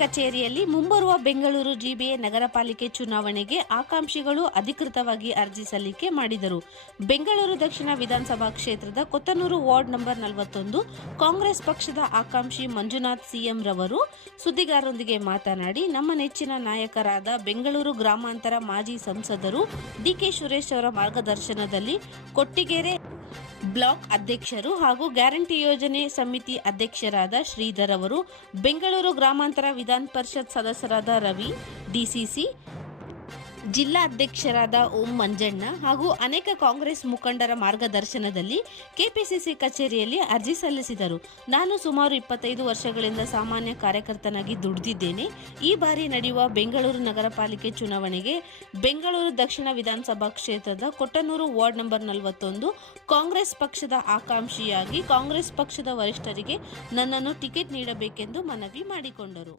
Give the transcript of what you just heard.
ಕಚೇರಿಯಲ್ಲಿ ಮುಂಬರುವ ಬೆಂಗಳೂರು ಜಿಬಿಎ ನಗರ ಪಾಲಿಕೆ ಚುನಾವಣೆಗೆ ಆಕಾಂಕ್ಷಿಗಳು ಅಧಿಕೃತವಾಗಿ ಅರ್ಜಿ ಸಲ್ಲಿಕೆ ಮಾಡಿದರು. ಬೆಂಗಳೂರು ದಕ್ಷಿಣ ವಿಧಾನಸಭಾ ಕ್ಷೇತ್ರದ ಕೊತ್ತನೂರು ವಾರ್ಡ್ ನಂಬರ್ 41 ಕಾಂಗ್ರೆಸ್ ಪಕ್ಷದ ಆಕಾಂಕ್ಷಿ ಮಂಜುನಾಥ್ ಸಿಎಂ ರವರು ಸುದ್ದಿಗಾರರೊಂದಿಗೆ ಮಾತನಾಡಿ, ನಮ್ಮ ನೆಚ್ಚಿನ ನಾಯಕರಾದ ಬೆಂಗಳೂರು ಗ್ರಾಮಾಂತರ ಮಾಜಿ ಸಂಸದರು ಡಿಕೆ ಸುರೇಶ್ ಅವರ ಮಾರ್ಗದರ್ಶನದಲ್ಲಿ ಕೊಟ್ಟಿಗೆರೆ ಬ್ಲಾಕ್ ಅಧ್ಯಕ್ಷರು ಹಾಗೂ ಗ್ಯಾರಂಟಿ ಯೋಜನೆ ಸಮಿತಿ ಅಧ್ಯಕ್ಷರಾದ ಶ್ರೀಧರ್ ಅವರು, ಬೆಂಗಳೂರು ಗ್ರಾಮಾಂತರ ವಿಧಾನ ಪರಿಷತ್ ಸದಸ್ಯರಾದ ರವಿ, ಡಿಸಿಸಿ ಜಿಲ್ಲಾ ಅಧ್ಯಕ್ಷರಾದ ಓಂ ಮಂಜಣ್ಣ ಹಾಗೂ ಅನೇಕ ಕಾಂಗ್ರೆಸ್ ಮುಖಂಡರ ಮಾರ್ಗದರ್ಶನದಲ್ಲಿ ಕೆಪಿಸಿಸಿ ಕಚೇರಿಯಲ್ಲಿ ಅರ್ಜಿ ಸಲ್ಲಿಸಿದರು. ನಾನು ಸುಮಾರು 25 ವರ್ಷಗಳಿಂದ ಸಾಮಾನ್ಯ ಕಾರ್ಯಕರ್ತನಾಗಿ ದುಡಿದಿದ್ದೇನೆ. ಈ ಬಾರಿ ನಡೆಯುವ ಬೆಂಗಳೂರು ನಗರ ಪಾಲಿಕೆ ಚುನಾವಣೆಗೆ ಬೆಂಗಳೂರು ದಕ್ಷಿಣ ವಿಧಾನಸಭಾ ಕ್ಷೇತ್ರದ ಕೊಟ್ಟನೂರು ವಾರ್ಡ್ ನಂಬರ್ 41 ಕಾಂಗ್ರೆಸ್ ಪಕ್ಷದ ಆಕಾಂಕ್ಷಿಯಾಗಿ ಕಾಂಗ್ರೆಸ್ ಪಕ್ಷದ ವರಿಷ್ಠರಿಗೆ ನನ್ನನ್ನು ಟಿಕೆಟ್ ನೀಡಬೇಕೆಂದು ಮನವಿ ಮಾಡಿಕೊಂಡರು.